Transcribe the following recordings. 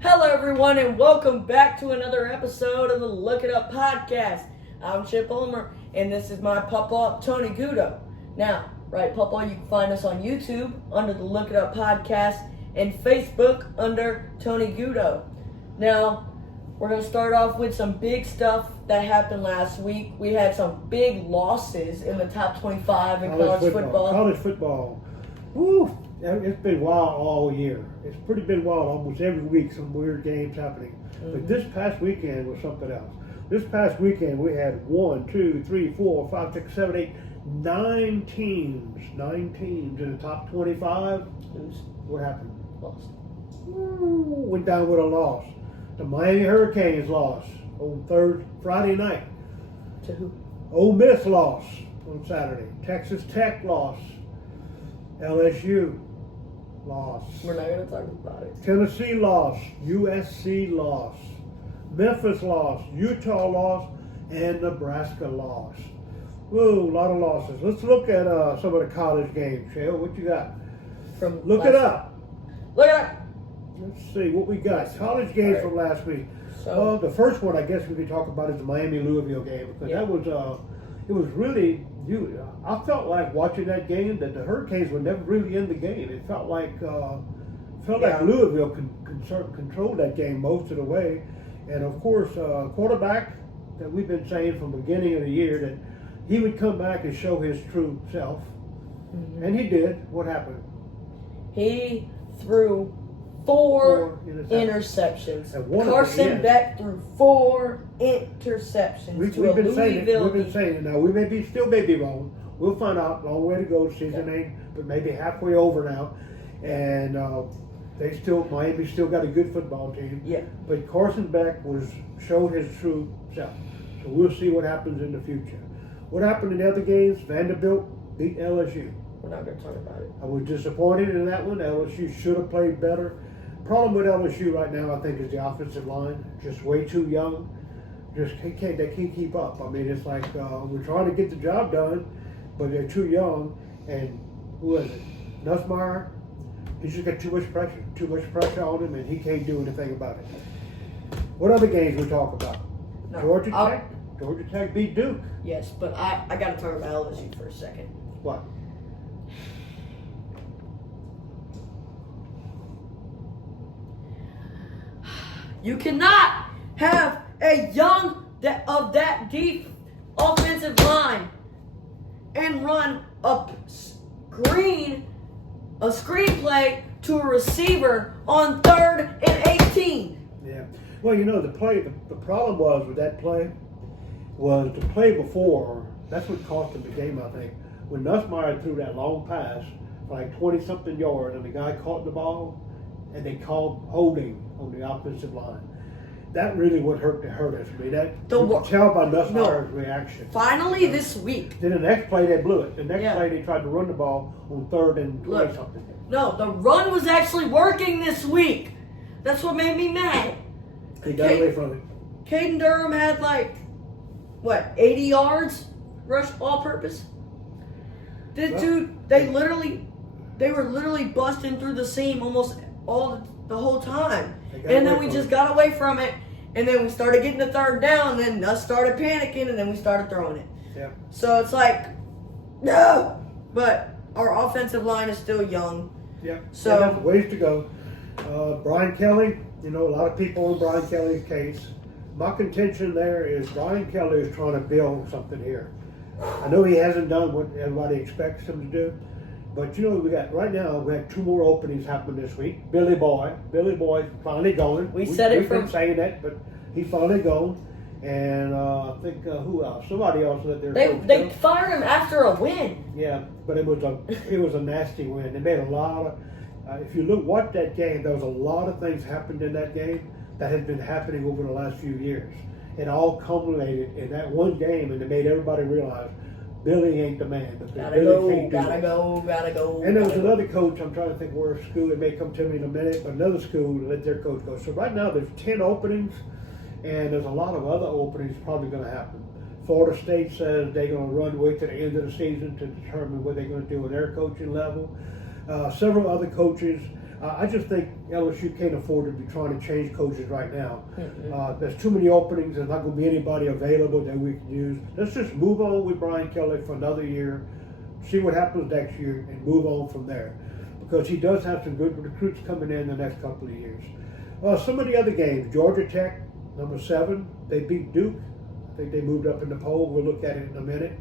Hello, everyone, and welcome back to another episode of the Look It Up podcast. I'm Chip Ulmer, and this is my papa, Tony Gudo. Now, right, papa, you can find us on YouTube under the Look It Up podcast and Facebook under Tony Gudo. Now, we're going to start off with some big stuff that happened last week. We had some big losses in the top 25 in college football. College football. Woo! It's been wild all year. It's pretty been wild almost every week, some weird games happening. Mm-hmm. But this past weekend was something else. This past weekend we had 9 teams in the top 25. What happened? Lost. Went down with a loss. The Miami Hurricanes lost on Friday night. To who? Ole Miss lost on Saturday. Texas Tech lost. LSU lost. We're not going to talk about it. Tennessee lost. USC lost. Memphis lost. Utah lost. And Nebraska lost. Whoa, a lot of losses. Let's look at some of the college games, Shale. What you got? Look it up. Look it up. Let's see what we got. College games from last week. So, The first one I guess we could talk about is the Miami-Louisville game because that was it was really I felt like watching that game that the Hurricanes were never really in the game. It felt like Louisville controlled that game most of the way, and of course quarterback that we've been saying from the beginning of the year that he would come back and show his true self, and he did. What happened? He threw four interceptions. Carson Beck threw 4 interceptions We've to a been Louisville. We've been saying it. Now we still may be wrong. We'll find out. Long way to go. Season 8, but maybe halfway over now, and Miami still got a good football team. Yeah. But Carson Beck showed his true self. So we'll see what happens in the future. What happened in the other games? Vanderbilt beat LSU. We're not going to talk about it. I was disappointed in that one. LSU should have played better. Problem with LSU right now, I think, is the offensive line. Just way too young. They can't keep up. I mean, it's like we're trying to get the job done, but they're too young. And who is it? Nussmeier. He's just got too much pressure on him, and he can't do anything about it. What other games we talk about? No, Georgia Tech beat Duke. Yes, but I got to talk about LSU for a second. What? You cannot have a young of that deep offensive line and run a screenplay to a receiver on 3rd and 18. Yeah. Well, the problem was with that play was the play before. That's what cost him the game, I think. When Nussmeier threw that long pass for like 20-something yards, and the guy caught the ball, and they called holding on the offensive line. That really would hurt us. I mean, you could tell by Nussmeier's reaction. Finally, this week. Then the next play, they blew it. The next play, they tried to run the ball on 3rd and 20-something. No, the run was actually working this week. That's what made me mad. He got away from it. Caden Durham had 80 yards rush all-purpose. They were literally busting through the seam almost the whole time. And then we just got away from it, and then we started getting the 3rd down, and then Nuss started panicking, and then we started throwing it. Yeah. So it's like, no! But our offensive line is still young. Yeah. So ways to go. Brian Kelly, a lot of people on Brian Kelly's case. My contention there is Brian Kelly is trying to build something here. I know he hasn't done what everybody expects him to do, but we got 2 more openings happening this week. Billy Boy finally going. We've been saying that, but he's finally going. And I think who else? Somebody else let their they fired him after a win. Yeah, but it was a nasty win. They made a lot of. If you watch that game, there was a lot of things happened in that game that had been happening over the last few years. It all culminated in that one game, and it made everybody realize Billy ain't the man. Gotta go. And there was another coach, I'm trying to think where school, it may come to me in a minute, but another school let their coach go. So right now there's 10 openings, and there's a lot of other openings probably going to happen. Florida State says they're going to wait to the end of the season to determine what they're going to do with their coaching level. Several other coaches. I just think LSU can't afford to be trying to change coaches right now. Mm-mm. There's too many openings. There's not going to be anybody available that we can use. Let's just move on with Brian Kelly for another year, see what happens next year, and move on from there. Because he does have some good recruits coming in the next couple of years. Some of the other games, Georgia Tech, number 7, they beat Duke. I think they moved up in the poll. We'll look at it in a minute.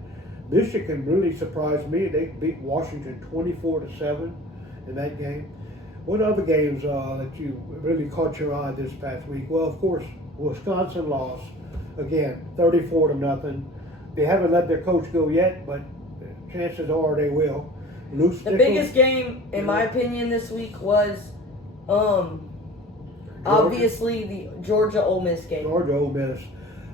Michigan really surprised me. They beat Washington 24-7 in that game. What other games that you really caught your eye this past week? Well, of course, Wisconsin lost again, 34-0. They haven't let their coach go yet, but chances are they will. The biggest game, in my opinion, this week was obviously the Georgia Ole Miss game. Georgia Ole Miss.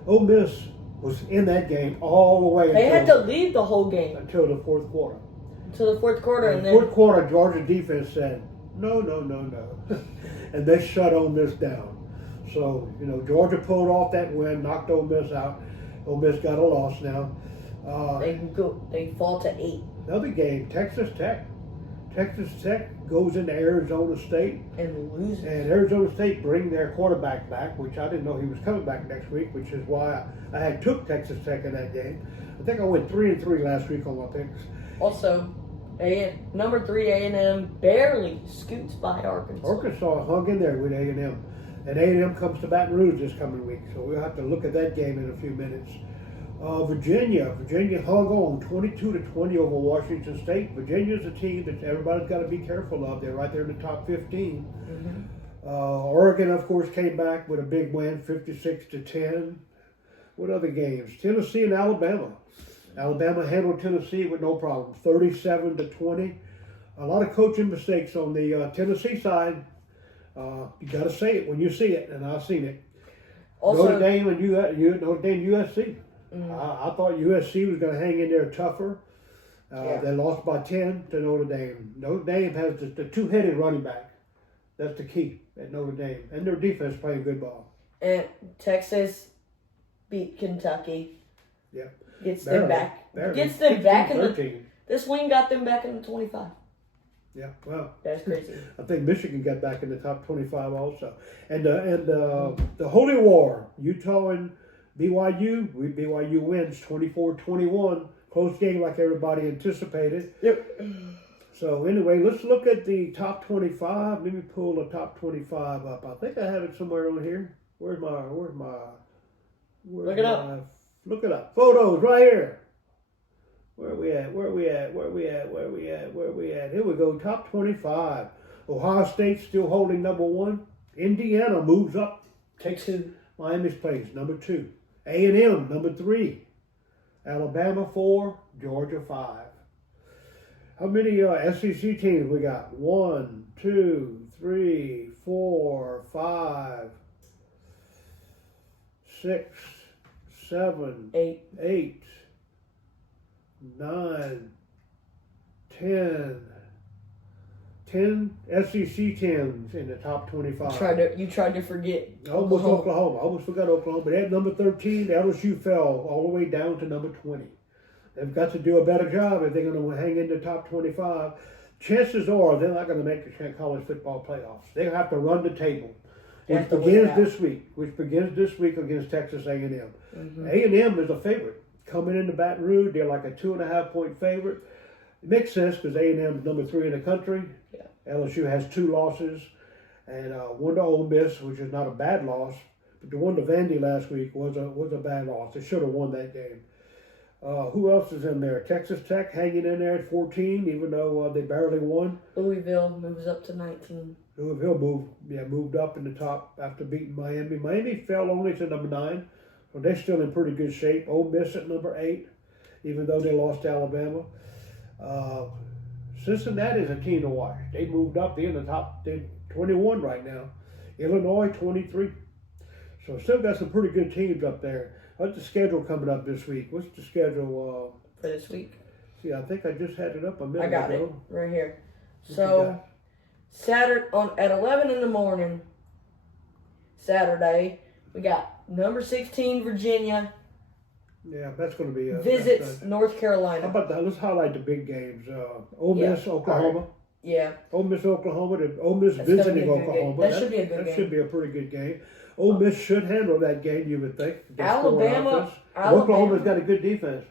Ole Miss was in that game all the way. They had to lead the whole game until the fourth quarter. Until the fourth quarter, and then fourth quarter, Georgia defense said, "No," and they shut Ole Miss down. So Georgia pulled off that win, knocked Ole Miss out. Ole Miss got a loss now. They fall to 8. Another game, Texas Tech. Texas Tech goes into Arizona State and loses. And Arizona State bring their quarterback back, which I didn't know he was coming back next week, which is why I had took Texas Tech in that game. I think I went 3-3 last week on my picks. Also, number 3 A&M barely scoots by Arkansas. Arkansas hung in there with A&M. And A&M comes to Baton Rouge this coming week, so we'll have to look at that game in a few minutes. Virginia hung on 22-20 over Washington State. Virginia's a team that everybody's got to be careful of. They're right there in the top 15. Mm-hmm. Oregon, of course, came back with a big win, 56-10. What other games? Tennessee and Alabama. Alabama handled Tennessee with no problem, 37-20. A lot of coaching mistakes on the Tennessee side. You got to say it when you see it, and I've seen it. Also, Notre Dame and USC. Mm-hmm. I thought USC was going to hang in there tougher. They lost by 10 to Notre Dame. Notre Dame has the two-headed running back. That's the key at Notre Dame. And their defense playing good ball. And Texas beat Kentucky. Yep. Gets them back in the... This win got them back in the 25. Yeah, well, that's crazy. I think Michigan got back in the top 25 also. And the Holy War, Utah and BYU. BYU wins 24-21. Close game like everybody anticipated. Yep. So anyway, let's look at the top 25. Let me pull the top 25 up. I think I have it somewhere on here. Where's my Look it up. Look it up. Photos right here. Where we at? Here we go. Top 25. Ohio State still holding number 1. Indiana moves up. Takes 2. Miami's place, number 2. A&M, number 3. Alabama 4. Georgia 5. How many SEC teams we got? 1, 2, 3, 4, 5, 6, 7, 8, 9, 10 SEC teams in the top 25. You tried to forget Almost Oklahoma. I almost forgot Oklahoma. But at number 13, LSU fell all the way down to number 20. They've got to do a better job if they're going to hang in the top 25. Chances are they're not going to make the college football playoffs. They'll have to run the table, which begins this week against Texas A&M. Mm-hmm. A&M is a favorite. Coming into Baton Rouge, they're like a 2.5-point favorite. It makes sense because A&M is number 3 in the country. Yeah. LSU has 2 losses, and one to Ole Miss, which is not a bad loss. But the one to Vandy last week was a bad loss. They should have won that game. Who else is in there? Texas Tech hanging in there at 14, even though they barely won. Louisville moves up to 19. Louisville moved up in the top after beating Miami. Miami fell only to number 9. So they're still in pretty good shape. Ole Miss at number 8, even though they lost to Alabama. Cincinnati is a team to watch. They moved up. They're in the top 21 right now. Illinois, 23. So still got some pretty good teams up there. What's the schedule coming up this week? What's the schedule? For this week? See, I think I just had it up a minute ago. I got it right here. So, Saturday at 11 in the morning, Saturday, we got number 16 Virginia. Yeah, that's going to be visits North Carolina. How about that? Let's highlight the big games. Ole Miss, Oklahoma. Yeah. Ole Miss, Oklahoma. Ole Miss That's gonna be visiting a good game. Oklahoma. That should be a good That game. should be a pretty good game. Ole Miss should handle that game, you would think. Alabama. Oklahoma's got a good defense.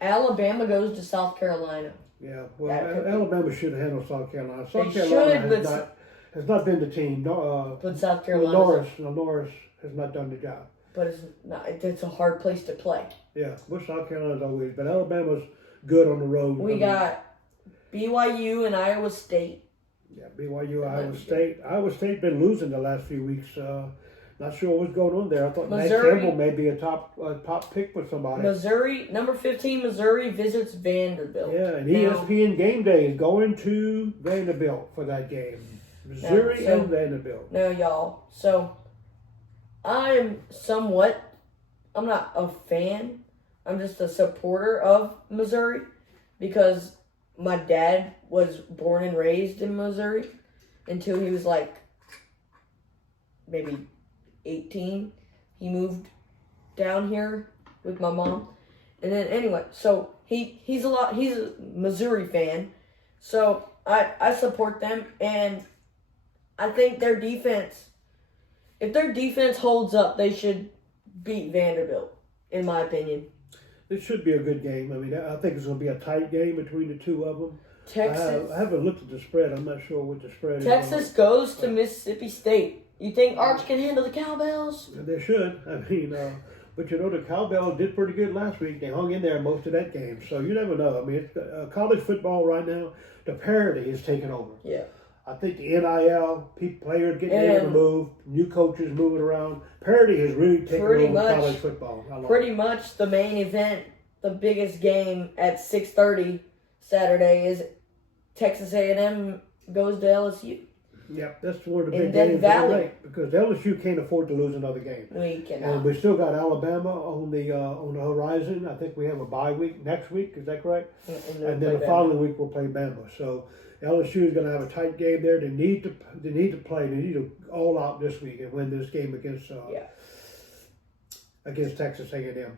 Alabama goes to South Carolina. Yeah, well, That could be- Alabama should handle South Carolina. South They Carolina should, has not been the team. But South Carolina. Norris has not done the job. But it's not. It's a hard place to play. Yeah, well, South Carolina's always, but Alabama's good on the road. We got BYU and Iowa State. Yeah, BYU, Iowa State. Iowa State been losing the last few weeks. Not sure what's going on there. I thought Missouri- Matt Campbell may be a top pick for somebody. Missouri, number 15, Missouri visits Vanderbilt. Yeah, and Now- ESPN Game Day is going to Vanderbilt for that game. Missouri Yeah, so- and Vanderbilt. Now, y'all, so I'm not a fan. I'm just a supporter of Missouri because my dad was born and raised in Missouri until he was like maybe 18. He moved down here with my mom. And then anyway, so he's a Missouri fan. So I support them, and I think their defense, if their defense holds up, they should beat Vanderbilt, in my opinion. It should be a good game. I mean, I think it's going to be a tight game between the two of them. Texas I haven't looked at the spread. I'm not sure what the spread is. Texas goes to Mississippi State. You think Arch can handle the Cowbells? They should. I mean, but you know, the Cowbells did pretty good last week. They hung in there most of that game. So you never know. I mean, it's, college football right now, the parity is taking over. Yeah. I think the NIL, players getting able to move, new coaches moving around. Parity has really taken over college football. Pretty much the main event, the biggest game at 6:30 Saturday is Texas A&M goes to LSU. Yep, that's one of the In big Death games Valley. right, because LSU can't afford to lose another game. We cannot. And we still got Alabama on the horizon. I think we have a bye week next week. Is that correct? And then the following week we'll play Bama. So LSU is going to have a tight game there. They need to play. They need to all out this week and win this game against Texas A&M.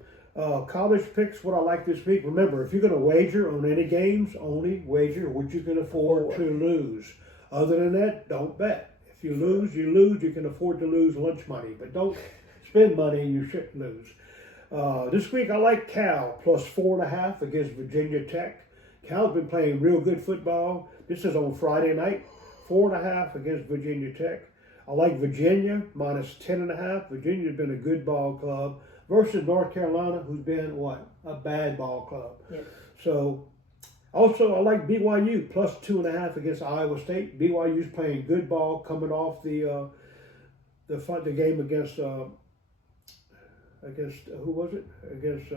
College picks. What I like this week. Remember, if you're going to wager on any games, only wager what you can afford to lose. Other than that, don't bet. If you lose, you lose. You can afford to lose lunch money, but don't spend money you shouldn't lose. This week I like Cal plus 4.5 against Virginia Tech. Cal's been playing real good football. This is on Friday night. 4.5 against Virginia Tech. I like Virginia minus 10.5. Virginia's been a good ball club versus North Carolina, who's been a bad ball club. Yeah. So. Also, I like BYU plus 2.5 against Iowa State. BYU's playing good ball, coming off the game against who was it? Against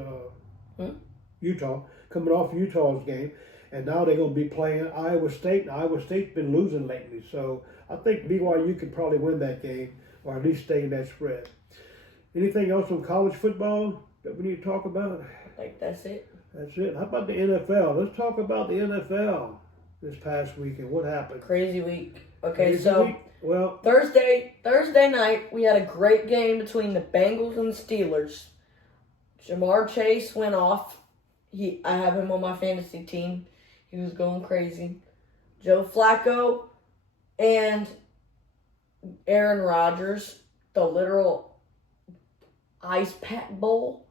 Utah. Coming off Utah's game, and now they're going to be playing Iowa State. And Iowa State's been losing lately, so I think BYU could probably win that game, or at least stay in that spread. Anything else on college football that we need to talk about? I think that's it. That's it. How about the NFL? Let's talk about the NFL this past weekend. What happened? Crazy week. Okay, Crazy so week? Well, Thursday night we had a great game between the Bengals and the Steelers. Jamar Chase went off. I have him on my fantasy team. He was going crazy. Joe Flacco and Aaron Rodgers, the literal ice pack bowl.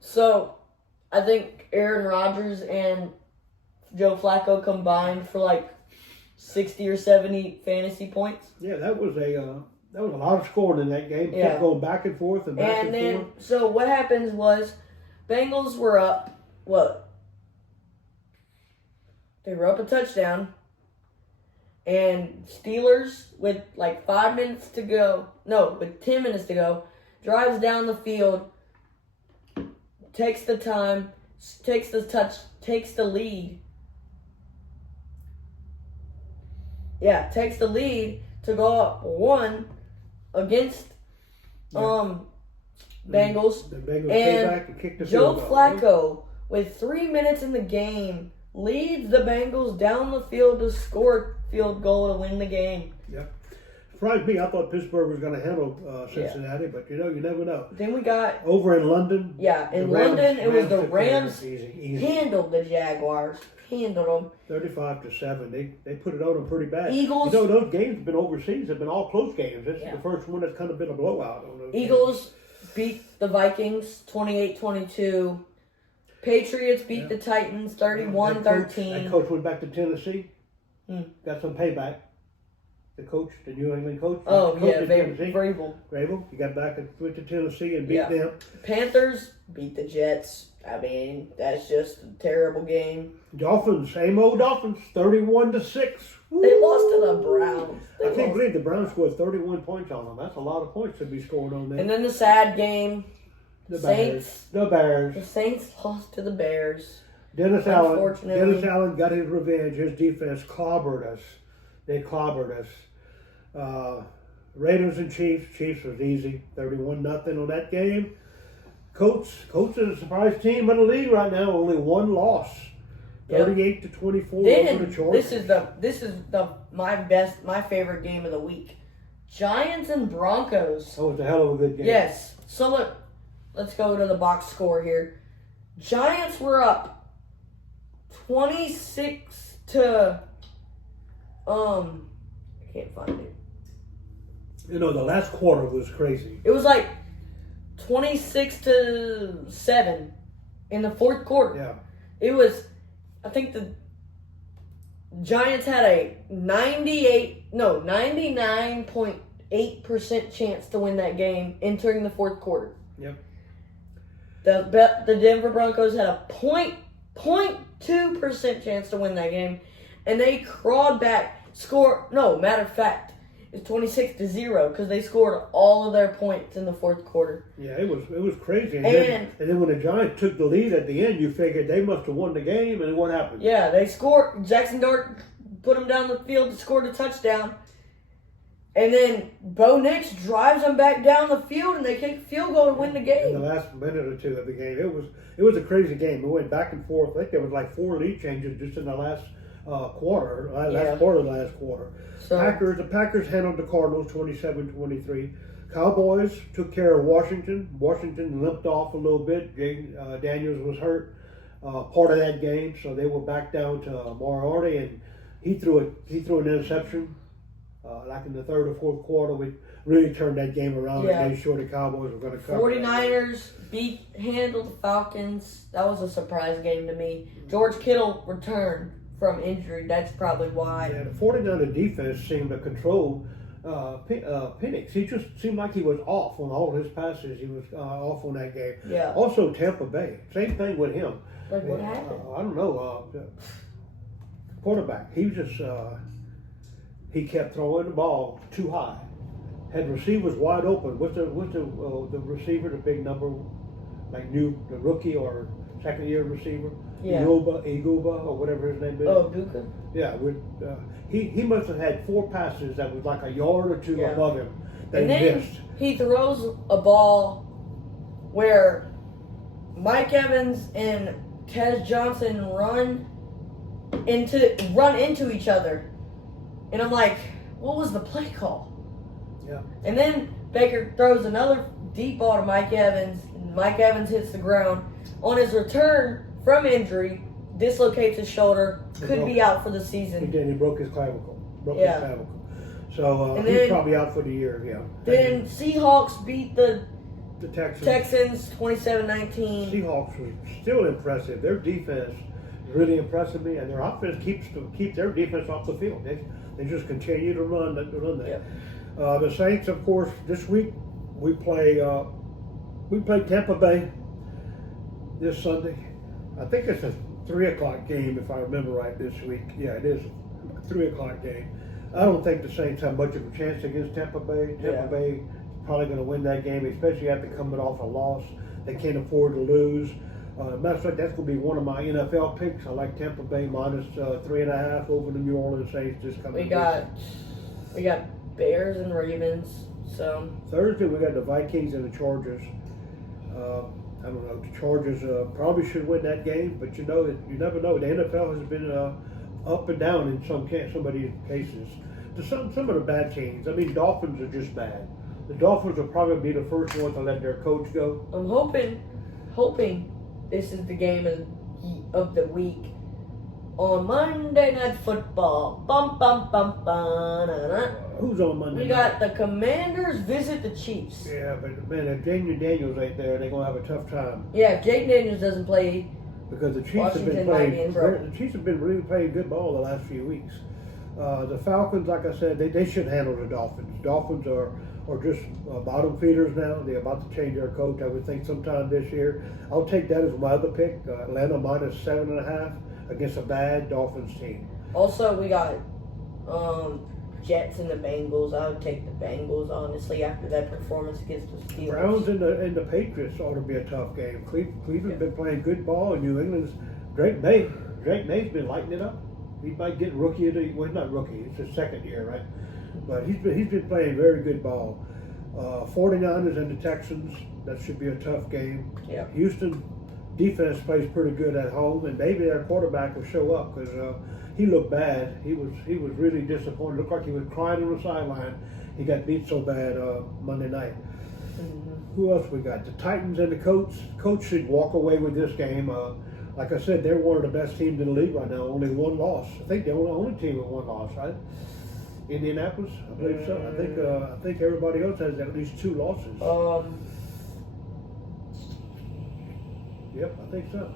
So I think Aaron Rodgers and Joe Flacco combined for like 60 or 70 fantasy points. Yeah, that was a lot of scoring in that game. Yeah. Kept going back and forth and back and then, forth. so what happens was, Bengals were up, They were up a touchdown, and Steelers, with like 10 minutes to go, drives down the field, takes the time, takes the lead. Yeah, takes the lead to go up 1 against Bengals. The Bengals came back and kicked the Joe field goal. Flacco, with 3 minutes in the game, leads the Bengals down the field to score a field goal to win the game. Yep. surprised me. I thought Pittsburgh was going to handle Cincinnati, but you never know. Then we got Over in London. in London it was the took care of Rams it easy. handled the Jaguars, handled them. 35-7. They put it on them pretty bad. Eagles. Those games have been overseas. Have been all close games. This is Yeah. the first one that's kind of been a blowout on those Eagles beat the Vikings 28-22. Patriots beat the Titans games. 31-13. That coach went back to Tennessee. Hmm. Got some payback. The coach, the New England coach. Oh, coach yeah, at Tennessee. Vrabel. Vrabel. He got back and went to Tennessee and beat Yeah. them. Panthers beat the Jets. I mean, that's just a terrible game. Dolphins, same old Dolphins, 31-6. They lost to the Browns. They I can't lost. believe the Browns scored 31 points on them. That's a lot of points to be scored on them. And then the sad game, The Saints. Bears. The Bears. The Saints lost to the Bears. Dennis Unfortunately. Allen got his revenge. His defense clobbered us. They clobbered us. Raiders and Chiefs. Chiefs was easy. 31-0 on that game. Colts is a surprise team in the league right now. Only one loss. 38-24 over Then the Chargers. this is my favorite game of the week. Giants and Broncos. That was a hell of a good game. Yes. So let's go to the box score here. Giants were up 26 to I can't find it. The last quarter was crazy. It was like 26-7 in the fourth quarter. Yeah. It was, I think the Giants had a 99.8% chance to win that game entering the fourth quarter. Yep. The Denver Broncos had a 0.2% chance to win that game, and they crawled back. Matter of fact, it's 26-0 because they scored all of their points in the fourth quarter. Yeah, it was crazy. And And- then when the Giants took the lead at the end, you figured they must have won the game. And then what happened? Yeah, they scored. Jackson Dart put them down the field and scored a touchdown. And then Bo Nix drives them back down the field, and they kick a field goal to win the In game. the last minute or two of the game, it was a crazy game. It went back and forth. I think there was like 4 lead changes just in the last quarter. Last quarter. So The Packers handled the Cardinals 27-23. Cowboys took care of Washington. Washington limped off a little bit. Daniels was hurt part of that game, so they were back down to Moriarty, and he threw an interception. Like in the third or fourth quarter, we really turned that game around and made sure the Cowboys were going to cover. 49ers handled the Falcons. That was a surprise game to me. George Kittle returned from injury. That's probably why. Yeah, the 49er defense seemed to control Penix. He just seemed like he was off on all his passes. He was off on that game. Yeah. Also, Tampa Bay. Same thing with him. Like, what happened? I don't know. Quarterback. He just he kept throwing the ball too high. Had receivers wide open. What's the receiver? The big number, like the rookie or second year receiver. Yeah. Iguba or whatever his name is. Oh, Buka? Yeah, he must have had 4 passes that was like a yard or 2 above him that And he then missed. he throws a ball where Mike Evans and Tez Johnson run into each other. And I'm like, what was the play call? Yeah. And then Baker throws another deep ball to Mike Evans. And Mike Evans hits the ground. On his return from injury, dislocates his shoulder, could be out for the He season. did. He broke his clavicle. Yeah. So And he's then- probably out for the year. Yeah. Then Seahawks beat the The Texans 27-19. Seahawks was still impressive. Their defense really impressed me, and their offense keeps their defense off the field. They just continue to run that. Yep. The Saints, of course, this week we play Tampa Bay this Sunday. I think it's a 3:00 game if I remember right this week. Yeah, it is a 3:00 game. I don't think the Saints have much of a chance against Tampa Bay. Tampa Bay is probably going to win that game, especially after coming off a loss. They can't afford to lose. Matter of fact, that's going to be one of my NFL picks. I like Tampa Bay minus 3.5 over the New Orleans Saints this coming We got Bears and Ravens. So Thursday, we got the Vikings and the Chargers. I don't know. The Chargers probably should win that game, but you never know. The NFL has been up and down in some of these cases. to some of the bad teams. I mean, Dolphins are just bad. The Dolphins will probably be the first ones to let their coach go. I'm hoping this is the game of the week on Monday Night Football. Bum bum bum bum. Who's on Monday We night? got the Commanders visit the Chiefs. Yeah, but man, if Daniel Daniels ain't there, they're gonna have a tough time Yeah, if Jake Daniels doesn't play, because the Chiefs Washington might be in trouble. The Chiefs have been really playing good ball the last few weeks. The Falcons, like I said, they should handle the Dolphins. Dolphins are just bottom feeders now. They're about to change their coach. I would think sometime this year. I'll take that as my other pick. Atlanta minus 7.5 against a bad Dolphins team. also we got Jets and the Bengals. I would take the Bengals, honestly, after that performance against the Steelers. Browns and the Patriots ought to be a tough game. Cleveland's been playing good ball, and New England's Drake May's been lighting it up. He might get rookie of the well, not rookie. It's his second year, right? But he's been playing very good ball. 49ers and the Texans. That should be a tough game. Yeah. Houston defense plays pretty good at home, and maybe their quarterback will show up because he looked bad. He was really disappointed. Looked like he was crying on the sideline. He got beat so bad Monday night. Mm-hmm. Who else we got? The Titans and the Colts. Colts should walk away with this game. Like I said, they're one of the best teams in the league right now. Only one loss. I think they're the only team with one loss, right? Indianapolis, I believe so. I think everybody else has at least 2 losses. Yep, I think so.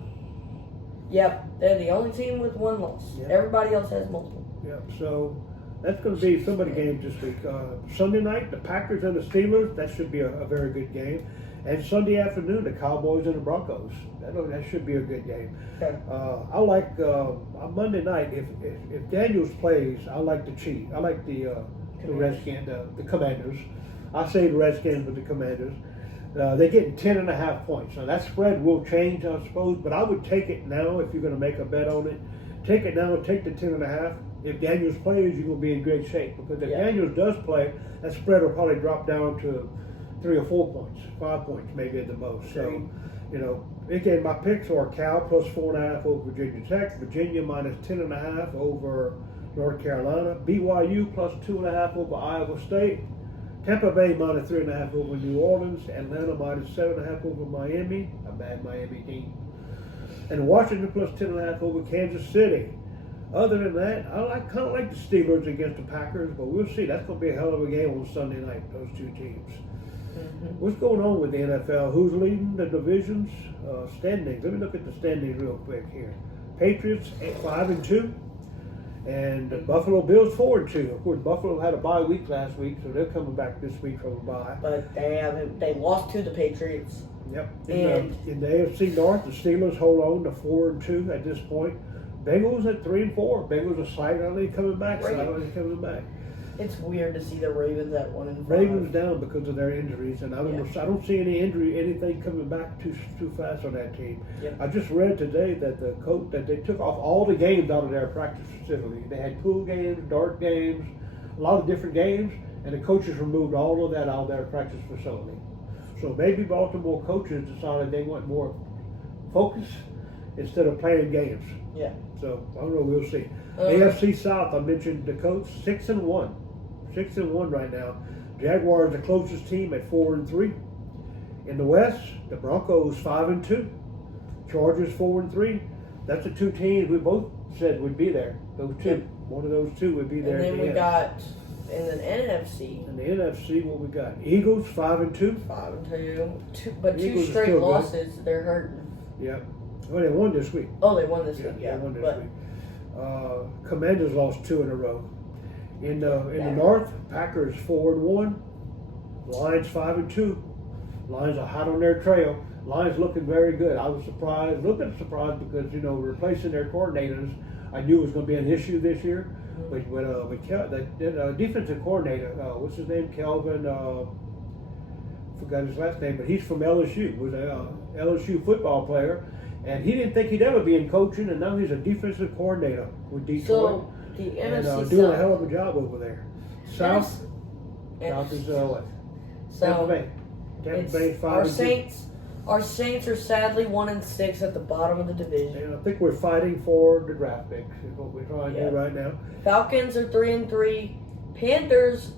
Yep, they're the only team with 1 loss. Yep. Everybody else has multiple. Yep. So that's going to be some of the games this week. Sunday night, the Packers and the Steelers. That should be a very good game. And Sunday afternoon, the Cowboys and the Broncos. That should be a good game. Okay. I like on Monday night. If Daniels plays, I like the Chiefs. I like the Redskins, the Commanders. I say the Redskins with the Commanders. They're getting 10.5 points. Now that spread will change, I suppose, but I would take it now if you're going to make a bet on it. Take it now. Take the 10.5. If Daniels plays, you're going to be in great shape because if Daniels does play, that spread will probably drop down to 3 or 4 points, 5 points maybe at the most. So, again, my picks are Cal plus 4.5 over Virginia Tech, Virginia minus 10.5 over North Carolina, BYU plus 2.5 over Iowa State, Tampa Bay minus 3.5 over New Orleans, Atlanta minus 7.5 over Miami, a bad Miami team, and Washington plus 10.5 over Kansas City. Other than that, I kind of like the Steelers against the Packers, but we'll see. That's going to be a hell of a game on Sunday night, those 2 teams. Mm-hmm. What's going on with the NFL? Who's leading the divisions? Standings. Let me look at the standings real quick here. Patriots 5-2, and Buffalo Bills 4-2. Of course, Buffalo had a bye week last week, so they're coming back this week from a bye. But they lost to the Patriots. Yep. And In the AFC North, the Steelers hold on to 4-2 at this point. Bengals at 3-4. Bengals are silently coming back. it's weird to see the Ravens at 1-5. Ravens down because of their injuries, and I don't see anything coming back too fast on that team. Yep. I just read today that the coach that they took off all the games out of their practice facility. They had pool games, dart games, a lot of different games, and the coaches removed all of that out of their practice facility. So maybe Baltimore coaches decided they want more focus instead of playing games. Yeah. So I don't know. We'll see. AFC South. I mentioned the Colts 6-1. 6-1 right now. Jaguars the closest team at 4-3. In the West, the Broncos 5-2. Chargers 4-3. That's the 2 teams we both said would be there. Those 2. Yep. One of those 2 would be there. And then at the we end. got in the NFC. In the NFC, what we got? Eagles 5-2. 5-2. But 2 Eagles are straight still good. losses. They're hurting. Yep. Well, they won this week. Oh, they won this week. Yeah. They won this but week. Commanders lost 2 in a row. In the North, Packers 4-1. Lions 5-2. Lions are hot on their trail. Lions looking very good. I was surprised, a little bit surprised because replacing their coordinators, I knew it was going to be an issue this year. But the defensive coordinator, what's his name, Kelvin? Forgot his last name, but he's from LSU. Was a LSU football player. And he didn't think he'd ever be in coaching, and now he's a defensive coordinator with Detroit. So the NFC doing South. a hell of a job over there. South is what? Tampa Bay. Tampa Bay 5-2. Our Saints are sadly 1-6 at the bottom of the division. And I think we're fighting for the draft picks. Is what we're trying to do right now. Falcons are 3-3. Panthers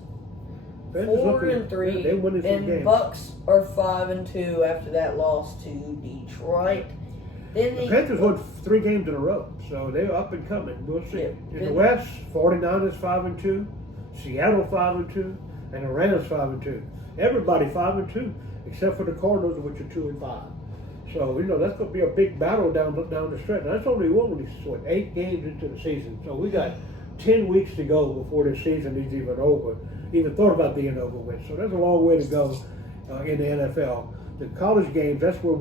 Panthers looking- 4-3, They winning some and games. Bucks are 5-2 after that loss to Detroit. Then The Panthers won 3 games in a row, so they're up and coming. We'll see. Yeah. In the West, 49ers 5-2, Seattle 5-2, and the Rams 5-2. Everybody 5-2, except for the Cardinals, which are 2-5. So that's going to be a big battle down the stretch. And that's only 8 games into the season. So we got 10 weeks to go before the season is even over. Even thought about being over with. So there's a long way to go in the NFL. The college games, that's where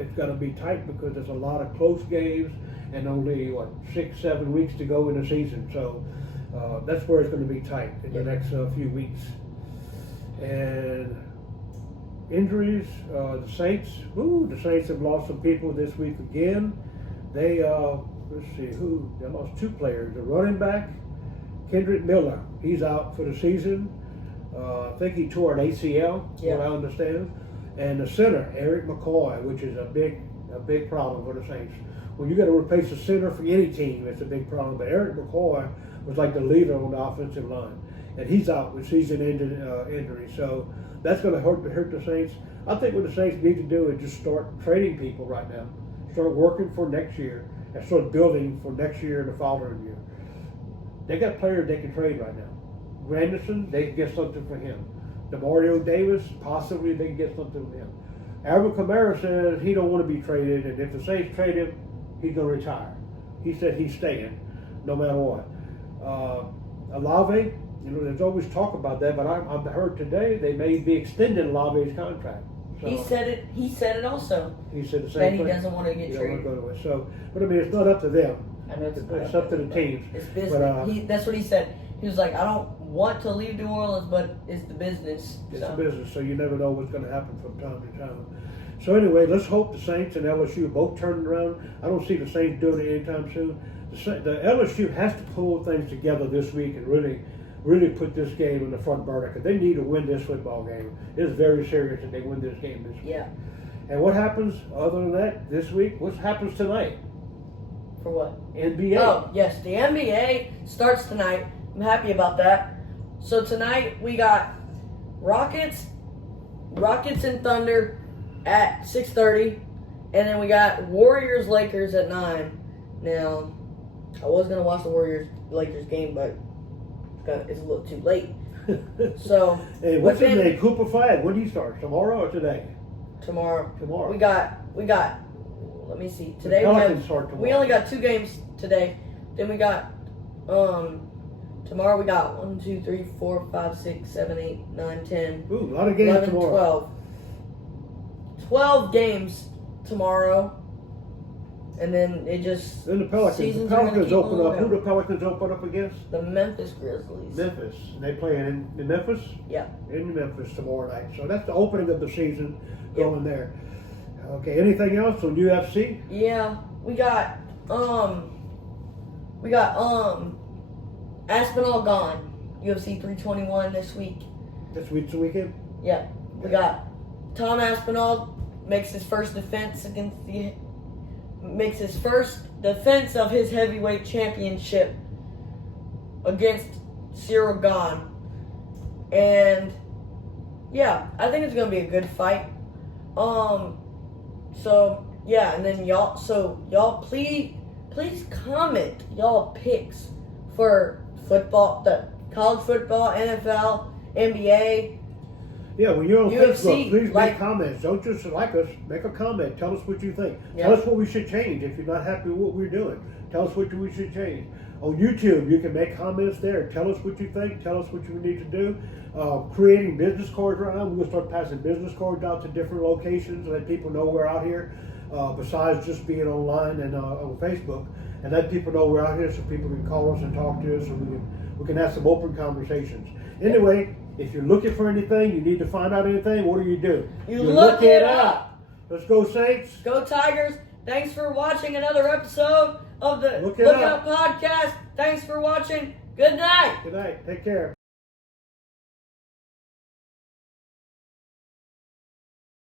it's gotta be tight because there's a lot of close games and only 6-7 weeks to go in the season. So that's where it's going to be tight in the next few weeks. And injuries, the Saints have lost some people this week again. They they lost 2 players. The running back, Kendrick Miller, he's out for the season. I think he tore an ACL, what I understand. And the center, Eric McCoy, which is a big problem for the Saints. When you got to replace a center for any team, it's a big problem. But Eric McCoy was like the leader on the offensive line, and he's out with season-ending injury. So that's going to hurt the Saints. I think what the Saints need to do is just start trading people right now, start working for next year, and start building for next year and the following year. They got players they can trade right now. Granderson, they can get something for him. DeMario Davis, possibly they can get something from him. Alvin Kamara says he don't want to be traded, and if the Saints trade him, he's going to retire. He said he's staying, no matter what. Olave, there's always talk about that, but I've heard today they may be extending Olave's contract. So, he said it also. He said the That same he thing. doesn't want to get traded. Go to it. So, but I mean, it's not up to them. I know It's up to the teams. It's business. But, That's what he said. He was like, I don't want to leave New Orleans, but it's the business. It's a business, so you never know what's going to happen from time to time. So anyway, let's hope the Saints and LSU both turn around. I don't see the Saints doing it anytime soon. The LSU has to pull things together this week and really put this game in the front burner because they need to win this football game. It's very serious that they win this game this week. Yeah. And what happens other than that this week? What happens tonight? For what? NBA. Oh, yes. The NBA starts tonight. I'm happy about that. So tonight we got Rockets and Thunder at 6:30, and then we got Warriors-Lakers at 9. Now, I was going to watch the Warriors-Lakers game, but it's a little too late. So, hey, what's his name? Cooper Flag. When do you start? Tomorrow or today? Tomorrow. Tomorrow. We got. Let me see. Today we only got 2 games today. Then we got tomorrow we got 1, 2, 3, 4, 5, 6, 7, 8, 9, 10. Ooh, a lot of games 11, tomorrow. 12 games tomorrow. And then it just Then the Pelicans open up. Who the Pelicans open up against? The Memphis Grizzlies. Memphis. And they play in Memphis? Yeah. In Memphis tomorrow night. So that's the opening of the season going there. Okay, anything else on UFC? Yeah. We got Aspinall gone. UFC 321 this week. This week's the weekend? Yeah. We got Tom Aspinall makes his first defense of his heavyweight championship against Cyril Gane. And yeah, I think it's gonna be a good fight. So yeah, and then y'all please comment y'all picks for football, the college football, NFL, NBA. Yeah, when you're on UFC, Facebook, please make comments. Don't just like us. Make a comment. Tell us what you think. Yeah. Tell us what we should change. If you're not happy with what we're doing, tell us what we should change. On YouTube, you can make comments there. Tell us what you think. Tell us what you need to do. Creating business cards right now. We're going to start passing business cards out to different locations to let people know we're out here, besides just being online and on Facebook. And let people know we're out here so people can call us and talk to us and we can have some open conversations. Anyway, if you're looking for anything, you need to find out anything, what do? You look it up. Let's go, Saints. Go Tigers. Thanks for watching another episode of the Look It Look Up Up Podcast. Thanks for watching. Good night. Good night. Take care.